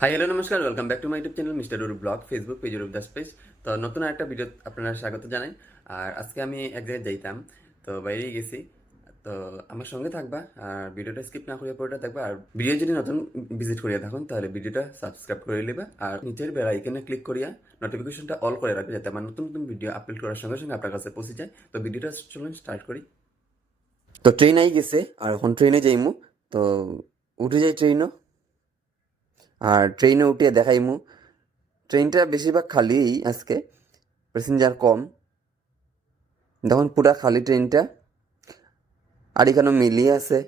High hello নমস্কার welcome back to my YouTube channel mister Ruru blog Facebook page Rup Das page তো নতুন একটা video আপনারা স্বাগত জানাই। আর আজকে আমি এক জায়গায় যাইতাম, তো বাইরেই গেছি। তো আমার সঙ্গে থাকবা, আর ভিডিওটা স্কিপ না করিয়া পড়ে থাকবা আর ভিডিও যদি নতুন ভিজিট করিয়া থাকুন, তাহলে ভিডিওটা সাবস্ক্রাইব করে নেবা। আর নিচের বেলা আইকনে ক্লিক করিয়া নোটিফিকেশনটা অল করে রাখবে, যাতে আমার নতুন নতুন ভিডিও আপলোড করার সঙ্গে সঙ্গে আপনার কাছে পৌঁছে যায়। তো ভিডিওটা চলুন স্টার্ট করি। তো ট্রেন আই গেছে, আর এখন ট্রেনে যাইমু। তো উঠে যাই ট্রেনও আর ট্রেনে উঠে দেখাইমু। ট্রেনটা বেশিরভাগ খালি আজকে প্যাসেঞ্জার কম। দেখুন পুরা খালি ট্রেনটা আর এখানে মিলি আছে।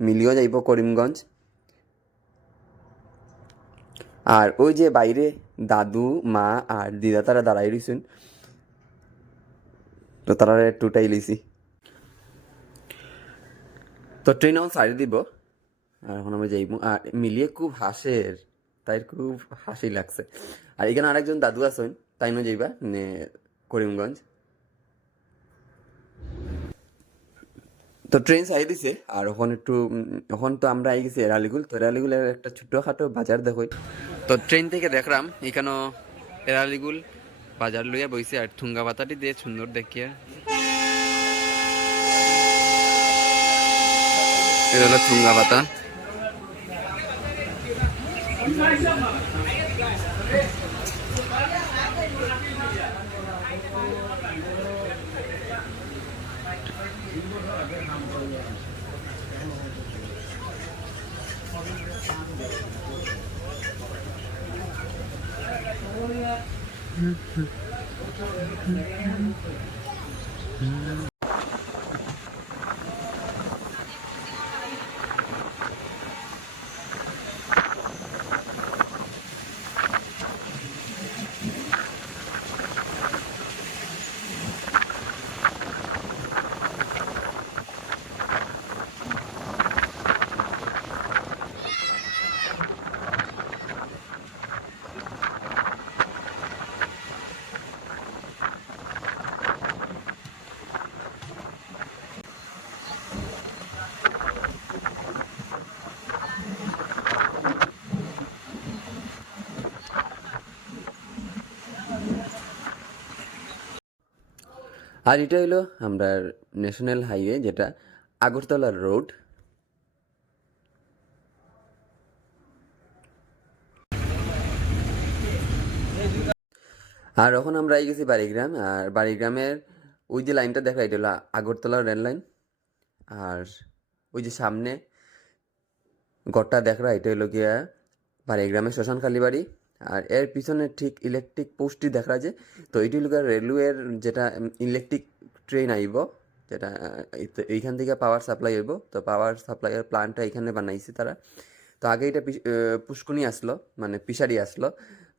মিলিও যাইব করিমগঞ্জ। আর ওই যে বাইরে দাদু, মা আর দিদা তারা দাঁড়াই রইছেন। তো তারা টুটাই লিছি তো ট্রেন এখন সাইড দিব। আর এখন আমি যাইব। আর মিলিয়ে খুব হাসের, তাই খুব হাসি লাগছে। আর এখানে আরেকজন দাদু আছেন, তাই নো যাইবা? নে করিমগঞ্জ। তো ট্রেন সাই দিছে, আর ওখানে একটু এখন তো আমরা আই গেছি এরালিগুল। তো এরালিগুলের একটা ছোট্টখাটো বাজার দেখই তো ট্রেন থেকে দেখলাম, এখানে এরালিগুল বাজার লইয়া বইছে, আর থুঙ্গা পাতাটি দিয়ে সুন্দর দেখিয়া। এটা হলো থুঙ্গা পাতা। Nice job, man. আর এটা হলো আমরা ন্যাশনাল হাইওয়ে যেটা আগরতলা রোড আর এখন আমরা এই গেছি বাড়িগ্রাম, আর বাড়িগ্রামের ওই যে লাইনটা দেখা, এটা হলো আগরতলা রেল লাইন। আর ওই যে সামনে গড়টা দেখরা এটা হলো গিয়া বাড়িগ্রামের শ্মশানখালি বাড়ি। আর এর পিছনে ঠিক ইলেকট্রিক পোস্টটি দেখা যায়। তো এটি হলো রেলওয়ের যেটা ইলেকট্রিক ট্রেন আইব, যেটা এইখান থেকে পাওয়ার সাপ্লাই হইব তো পাওয়ার সাপ্লাইয়ের প্ল্যান্টটা এখানে বানাইছে তারা। তো আগে এটা পুষ্কুনি আসলো মানে পিসারি আসলো।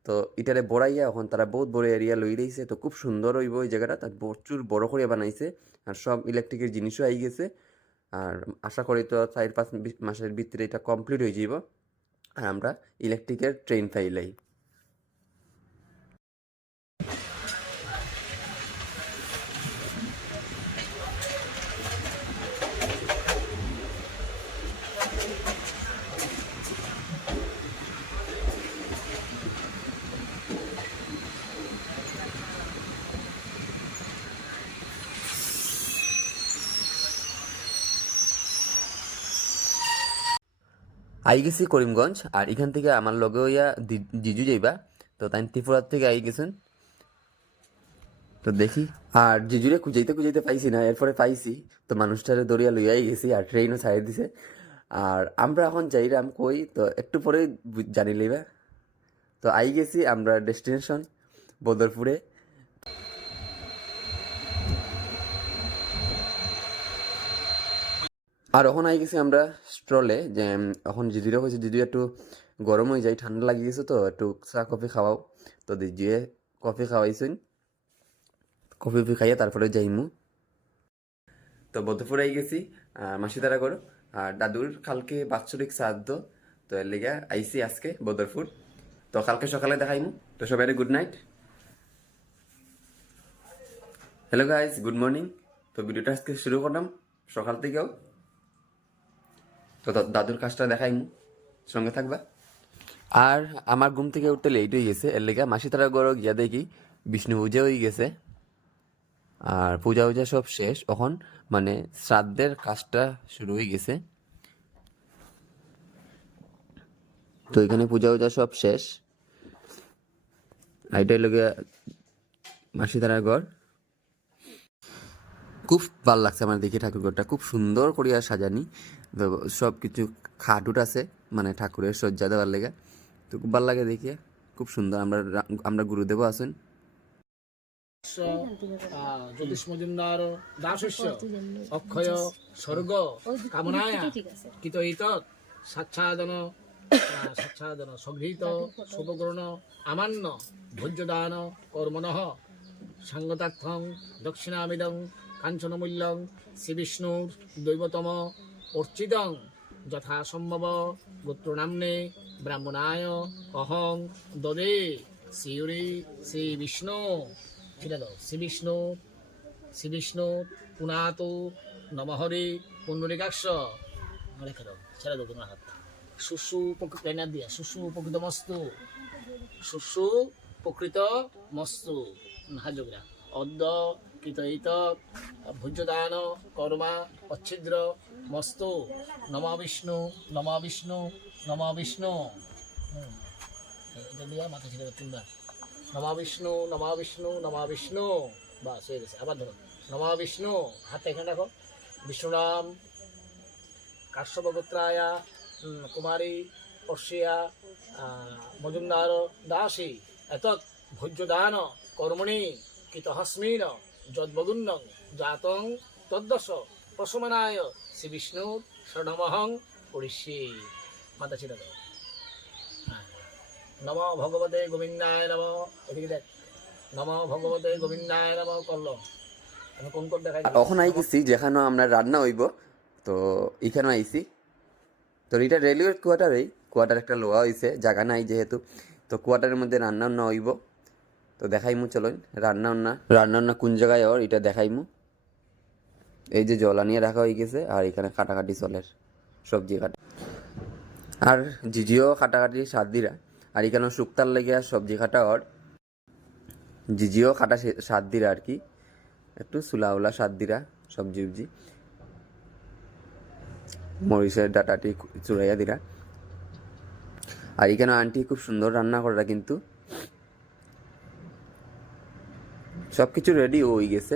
তো এটারে বড়াইয়া এখন তারা বহুত বড় এরিয়া লই রইছে। তো খুব সুন্দর হইব ওই জায়গাটা। তার প্রচুর বড় করে বানাইছে। আর সব ইলেকট্রিকের জিনিসও আই গেছে। আর আশা করি তো চার পাঁচ মাসের ভিতরে এটা কমপ্লিট হয়ে যাব আর আমরা ইলেকট্রিকের ট্রেন পাইলাই আই গেছি করিমগঞ্জ, আর এখান থেকে আমার লগে হইয়া জিজু যাইবা। তো তাই ত্রিপুরার থেকে আই গেছেন তো দেখি। আর জিজুরে খুঁজাইতে খুঁজাইতে পাইছি না, এরপরে পাইছি। তো মানুষটারে দরিয়া লইয়াই গেছি আর ট্রেনও ছাড়িয়ে দিছে। আর আমরা এখন যাইরাম কই, তো একটু পরে জানি লইবা। তো আই গেছি আমরা ডেস্টিনেশন বদরপুরে। আর এখন আই গেছি আমরা স্ট্রলে যে এখন জিজুরে হয়েছে জিজু একটু গরম হয়ে যায়, ঠান্ডা লাগি গেছে তো, একটু চা, কফি খাওয়াও। তো জিজুয়ে কফি খাওয়াইছেন কফি ফি খাইয়া তারপরে যাইমু। তো বদ্ধপুর আই গেছি মাসি তারা করো আর দাদুর কালকে বাৎসরিক শ্রাদ্ধ, তো এর লেগে আইসি আজকে বদরপুর। তো কালকে সকালে দেখাইমু। তো সবাই good night hello guys good morning তো ভিডিওটা আজকে শুরু করলাম। সকাল থেকেও তো দাদুর কাজটা দেখাইমু সঙ্গে থাকবা। আর আমার ঘুম থেকে উঠতে লেট হয়ে গেছে। এর লেগে মাসি তারা গড় গিয়া দেখি বিষ্ণু পূজা হয়ে গেছে। আর পূজা উজা সব শেষ। এখন মানে শ্রাদ্ধের কাজটা শুরু হয়ে গেছে। তো এখানে পূজা উজা সব শেষ। আর এটাই লগে মাসি তারা ঘর। খুব ভালো লাগছে আমার দেখে ঠাকুরঘরটা। খুব সুন্দর করিয়া সাজানি। সব কিছু খাটুট আছে মানে ঠাকুরের শয্যা দেওয়ার লেগে। তো খুব ভালো লাগে দেখে খুব সুন্দর। আমরা আমরা গুরুদেবও আছেন। জ্যোতিষ অক্ষয় স্বর্গ সাচ্ছাদন সাচ্ছাদন আমান্য দক্ষিণামিদং কাঞ্চনমূল্যং শ্রীবিষ্ণুর দৈবতম অর্চিতং যথাসম্ভব গোত্রনাম্নে ব্রাহ্মণায় অহং দদে। শ্রীউরি শ্রী বিষ্ণু ছেড়ে দাও শ্রী বিষ্ণু শ্রী বিষ্ণু পুনাতু নমহরি পুণ্ডরিকাক্ষ রেখে দাও ছেড়ে দাও তোমার হাত শুশু প্রকৃত দিয়া শুশু প্রকৃত মস্তু। শুশু প্রকৃত মস্তু। হাজুগরা অদ্য কৃত ইত ভুজ্যদান কর্মা অচ্ছিদ্র মস্তু নমা বিষ্ণু নমা বিষ্ণু নমা বিষ্ণু। এটা দিয়া তিনবার। নমা বিষ্ণু নমা বিষ্ণু নমা বিষ্ণু। বাস, হয়ে গেছে। আবার ধরো। নমা বিষ্ণু এখানে রাখো। বিষ্ণু নাম কাশ্যপগোত্রায়া কুমারী পর্ষিয়া মজুমদার, দাসী। এতৎ ভোজ্যদান কর্মণি, কৃতহস্মিন। যদ্বগুণ্যং জাতং তদ্দশ প্রশমনায় শ্রী বিষ্ণুর শরণমহং পরিষ্যে। মাতা ছিল দাও। নম ভগবতে গোবিন্দায় নম। এদিকে দেখ। নম ভগবতে গোবিন্দায় নম করল আমি কোন কোন দেখাই এখন আই গেছি যেখানে আমরা রান্না হইব, তো এখানেও আইছি তো এটা রেলওয়ে কোয়ার্টারেই কোয়ার্টার একটা লোয়া হয়েছে জায়গা নাই যেহেতু। তো কোয়ার্টারের মধ্যে রান্না উন্না হইব। তো দেখাইমু চলুন রান্না উন্না। রান্না উন্না কোন জায়গায় ওর এটা দেখাইমু। এই যে জল আনিয়ে রাখা হয়ে গেছে আর এখানে কাটাকাটি চলের সবজি কাটা। আর জিজিও কাটাকাটি সাদিরা আর এখানে শুক্তার লেগে আর সবজি কাটা ওর। জিজিও কাটা সাত দিরা আর কি। একটু সুলাউলা সাত দিরা সবজি উবজি। মরিচের ডাটাটি চুড়াইয়া দিরা। আর এখানে আন্টি খুব সুন্দর রান্না করা কিন্তু। সব কিছু রেডি হয়ে গেছে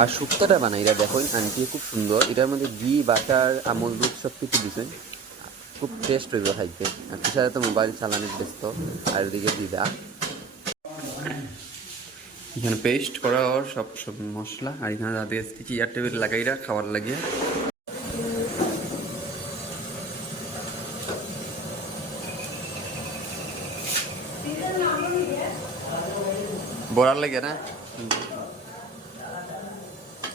আর শুক্তাটা বানাই এটা দেখো আন্টি খুব সুন্দর। এটার মধ্যে ঘি বাটার আমল দুধ সব কিছু দিছেন খুব টেস্ট হইব খাইতে। আর তুষারে তো মোবাইল চালানোর ব্যস্ত আর এদিকে দিদা। এখানে পেস্ট করা সব সব মশলা আর এখানে দাদি আজকে চেয়ার টেবিল লাগাইরা খাবার লাগিয়ে। বড়ার লাগে না?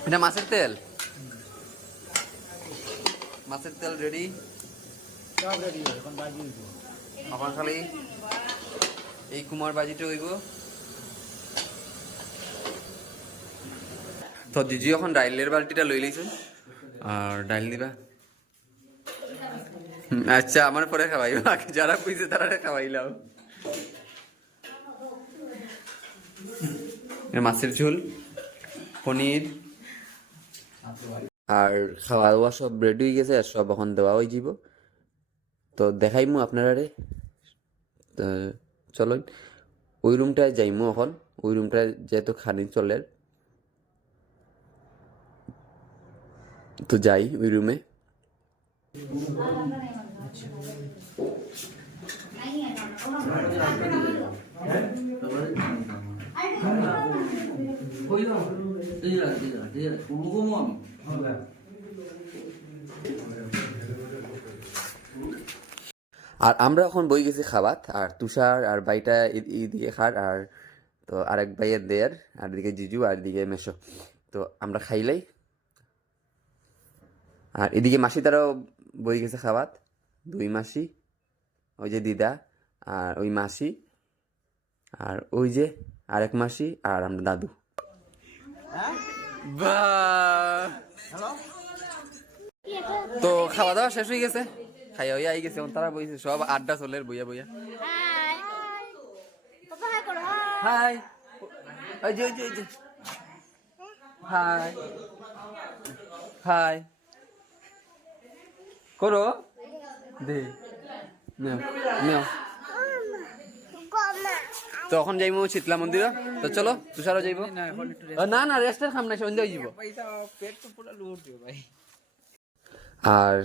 এটা মাছের তেল? মাছের তেল রেডি সব রেডি এখন বাজি এখন খালি এই কুমার বাজিটা হইব। তো দিজি এখন ডাইলের বালতিটা লই লইছে। আর ডাইল দিবা? আচ্ছা আমার পরে খাওয়াইবা যারা কইছে তারা খাওয়াইলাম। মাছের ঝোল, পনির আর খাওয়া দাওয়া সব রেডি হয়ে গেছে আর সব এখন দেওয়া হয়ে যাব তো দেখাইমু আপনারারে। তো চলুন, ওই রুমটায় যাইমু এখন। ওই রুমটায় যেহেতু খানি চলে। তো যাই ওই রুমে আর আমরা এখন বই গেছি খাবাত, আর তুষার, আর বাইটা এ- এইদিকে খার, আর তো আরেক ভাইয়ের দেয়ার, আর এদিকে জিজু, আর এদিকে মেশো। তো আমরা খাইলাই। আর এদিকে মাসি তারাও বই গেছে খাবাত, দুই মাসি, ওই যে দিদা, আর ওই মাসি, আর ওই যে আরেক মাসি আর আমরা দাদু। বাহ তো খাওয়া দাওয়া শেষ হয়ে গেছে? খাইয়া হইয়া আই গেছে তারা বইছে, সব আড্ডা চলে বইয়া বইয়া। ওই ওই করো। দে। নেও। তো এখন যাইমু শীতলা মন্দির। তো চলো তুষারও যাইব। না না রেস্টের খাম না সন্ধ্যা যাইব। আর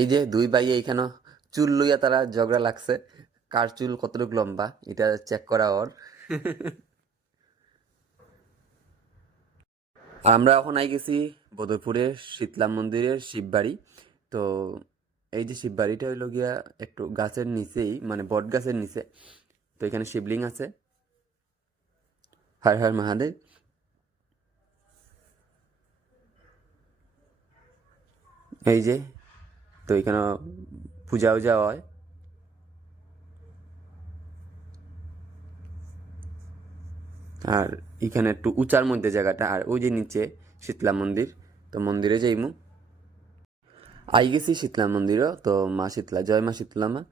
এই যে দুই ভাই এইখানে চুল লইয়া তারা ঝগড়া লাগছে কার চুল কতটুকু লম্বা এটা চেক করা ওর। আর আমরা এখন আই গেছি বদরপুরের শীতলা মন্দিরের শিববাড়ি। তো এই যে শিববাড়িটা হইল গিয়া একটু গাছের নিচেই মানে বট গাছের নিচে। তো এখানে শিবলিং আছে। হর হর মহাদেব এই যে, তো এখানে পূজা উজা হয়। আর এখানে একটু উঁচার মধ্যে জায়গাটা, আর ওই যে নিচে শীতলা মন্দির, তো মন্দিরে যাইমু। আই গেছি শীতলা মন্দিরও, তো মা শীতলা, জয় মা শীতলা মা।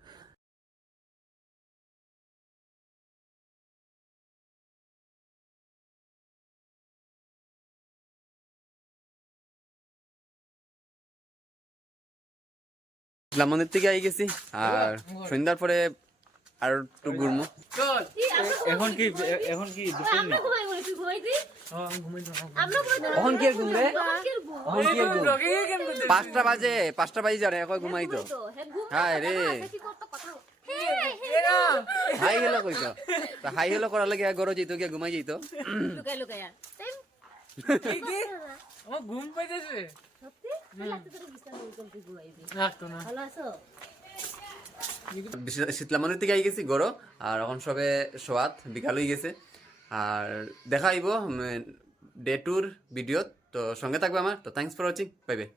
শীতলা মন্দির থেকে আই গেছি আর সন্ধ্যার পরে আর একটু ঘুরমু। এখন কি এখন কি এখন কি ঘুমবে? পাঁচটা বাজে পাঁচটা বাজে যারে এখন ঘুমাই তো। হায় রে। হাই হেলো কইছ। তা হাই হেলো করার লাগে গরো গিয়া ঘুমাই ঘুম পাইতেছে। সত্যি? লাগতে তোর বিছানা উল্টে তুই ঘুমাইবি রাখতো না ভালো আছো শীত- শীতলা মন্দির থেকে আই গেছি গরো। আর এখন সবে সোয়াত বিকাল হয়ে গেছে। আর দেখা আইব ডে টুর ভিডিও তো সঙ্গে থাকবে আমার। তো thanks for watching bye bye